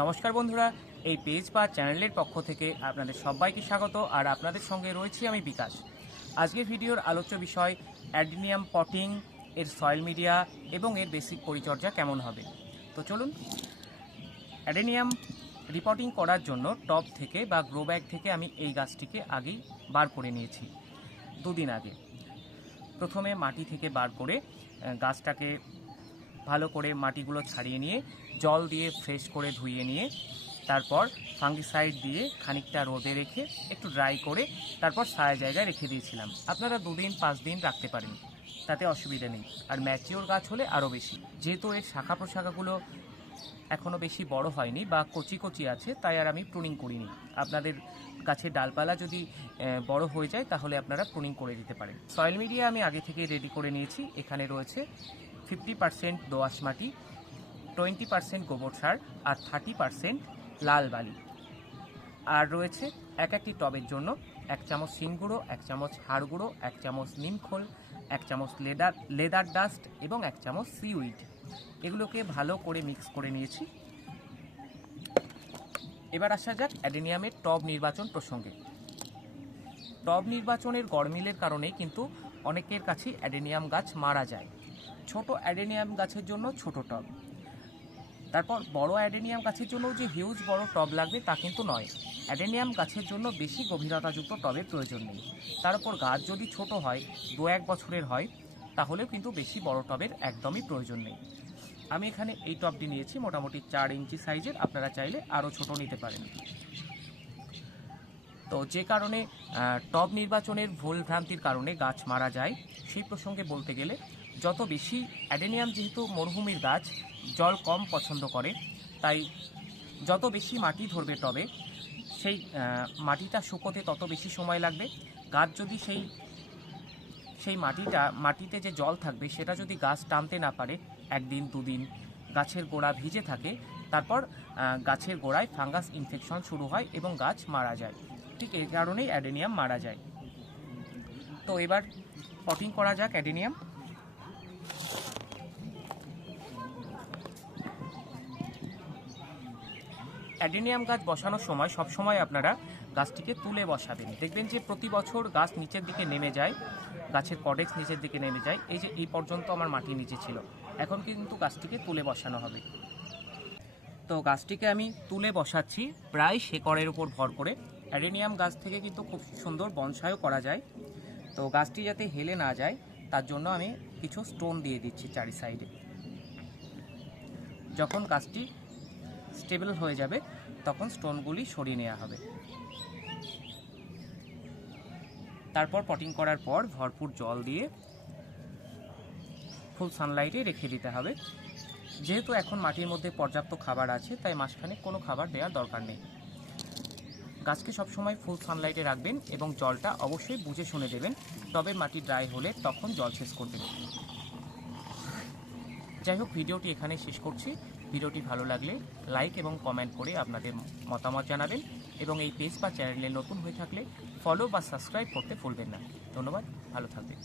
নমস্কার বন্ধুরা, এই পেজ বা চ্যানেলের পক্ষ থেকে আপনাদের সবাইকে স্বাগত, আর আপনাদের সঙ্গে রয়েছি আমি বিকাশ। আজকের ভিডিওর আলোচ্য বিষয়, অ্যাডিনিয়াম পটিং, এর সয়েল মিডিয়া এবং এর বেসিক পরিচর্যা কেমন হবে। তো চলুন, অ্যাডেনিয়াম রিপোর্টিং করার জন্য টব থেকে বা গ্রো ব্যাগ থেকে আমি এই গাছটিকে আগেই বার করে নিয়েছি, দুদিন আগে। প্রথমে মাটি থেকে বার করে গাছটাকে ভালো করে মাটিগুলো ছাড়িয়ে নিয়ে, জল দিয়ে ফ্রেশ করে ধুইয়ে নিয়ে, তারপর ফাঙ্গিসাইড দিয়ে খানিকটা রোদে রেখে একটু ড্রাই করে তারপর ছায়া জায়গায় রেখে দিয়েছিলাম। আপনারা দুদিন, পাঁচ দিন রাখতে পারেন, তাতে অসুবিধা নেই। আর ম্যাচিওর গাছ হলে আরও বেশি। যেহেতু এর শাখা প্রশাখাগুলো এখনও বেশি বড় হয়নি বা কচি কচি আছে, তাই আর আমি প্রুনিং করিনি। আপনাদের গাছের ডালপালা যদি বড় হয়ে যায়, তাহলে আপনারা প্রুনিং করে দিতে পারেন। সয়েল মিডিয়া আমি আগে থেকে রেডি করে নিয়েছি। এখানে রয়েছে ফিফটি পার্সেন্ট দোআঁশ মাটি, টোয়েন্টি পার্সেন্ট গোবর সার আর থার্টি পার্সেন্ট লাল বালি। আর রয়েছে এক একটি টবের জন্য এক চামচ শিং গুঁড়ো, এক চামচ হাড় গুঁড়ো, এক চামচ নিমখোল এক চামচ লেদার লেদার ডাস্ট এবং এক চামচ সিউইড। এগুলোকে ভালো করে মিক্স করে নিয়েছি। এবার আসা যাক অ্যাডেনিয়ামের টব নির্বাচন প্রসঙ্গে। টব নির্বাচনের গরমিলের কারণে কিন্তু অনেকের কাছে অ্যাডেনিয়াম গাছ মারা যায়। ছোট অ্যাডেনিয়াম গাছের জন্য ছোট টব। তারপর বড় অ্যাডেনিয়াম গাছের জন্য যে হিউজ বড় টব লাগবে তা কিন্তু নয়। অ্যাডেনিয়াম গাছের জন্য বেশি গভীরতাযুক্ত টবের প্রয়োজন নেই। তার উপর গাছ যদি ছোট হয় দু এক বছরের হয়, তাহলেও কিন্তু বেশি বড় টবের একদমই প্রয়োজন নেই। আমি এখানে এই টবটি নিয়েছি, মোটামুটি চার ইঞ্চি সাইজের, আপনারা চাইলে আরও ছোট নিতে পারেন। তো যে কারণে টব নির্বাচনের ভুল ভ্রান্তির কারণে গাছ মারা যায়, সেই প্রসঙ্গে বলতে গেলে যত বেশি অ্যাডেনিয়াম যেহেতু মরুভূমির গাছ, জল কম পছন্দ করে, তাই যত বেশি মাটি ধরবে টবে, সেই মাটিটা শুকোতে তত বেশি সময় লাগবে। গাছ যদি সেই সেই মাটিটা, মাটিতে যে জল থাকবে, সেটা যদি গাছ টানতে না পারে, একদিন, দুদিন গাছের গোড়া ভিজে থাকে, তারপর গাছের গোড়ায় ফাঙ্গাস ইনফেকশন শুরু হয় এবং গাছ মারা যায়। ঠিক এই কারণেই অ্যাডেনিয়াম মারা যায়। তো এবার পটিং করা যাক অ্যাডেনিয়াম। অ্যাডেনিয়াম গাছ বসানোর সময় সব সময় আপনারা গাছটিকে তুলে বসাবেন। দেখবেন যে প্রতি বছর গাছ নিচের দিকে নেমে যায়, গাছের কডেক্স নিচের দিকে নেমে যায়। এই যে এই পর্যন্ত আমার মাটি নিচে ছিল। এখন কিন্তু গাছটিকে তুলে বসানো হবে। তো গাছটিকে আমি তুলে বসাচ্ছি প্রায় শেকড়ের উপর ভর করে। অ্যাডেনিয়াম গাছ থেকে কিন্তু খুব সুন্দর বনসায়ও করা যায়। তো গাছটি যাতে হেলে না যায়, তার জন্য আমি কিছু স্টোন দিয়ে দিচ্ছি চারি সাইডে যখন গাছটি স্টেবল হয়ে যাবে, তখন স্টোনগুলি সরিয়ে নেওয়া হবে। তারপর পটিং করার পর ভরপুর জল দিয়ে ফুল সানলাইটে রেখে দিতে হবে। যেহেতু এখন মাটির মধ্যে পর্যাপ্ত খাবার আছে, তাই মাঝখানে কোনো খাবার দেওয়ার দরকার নেই। গাছকে সবসময় ফুল সানলাইটে রাখবেন এবং জলটা অবশ্যই বুঝে শুনে দেবেন, তবে মাটি ড্রাই হলে তখন জল শেষ করবেন। যাই হোক, ভিডিওটি এখানে শেষ করছি। ভিডিওটি ভালো লাগলে লাইক এবং কমেন্ট করে আপনাদের মতামত জানাবেন এবং এই পেজ বা চ্যানেলে নতুন হয়ে থাকলে ফলো বা সাবস্ক্রাইব করতে ভুলবেন না। ধন্যবাদ, ভালো থাকবেন।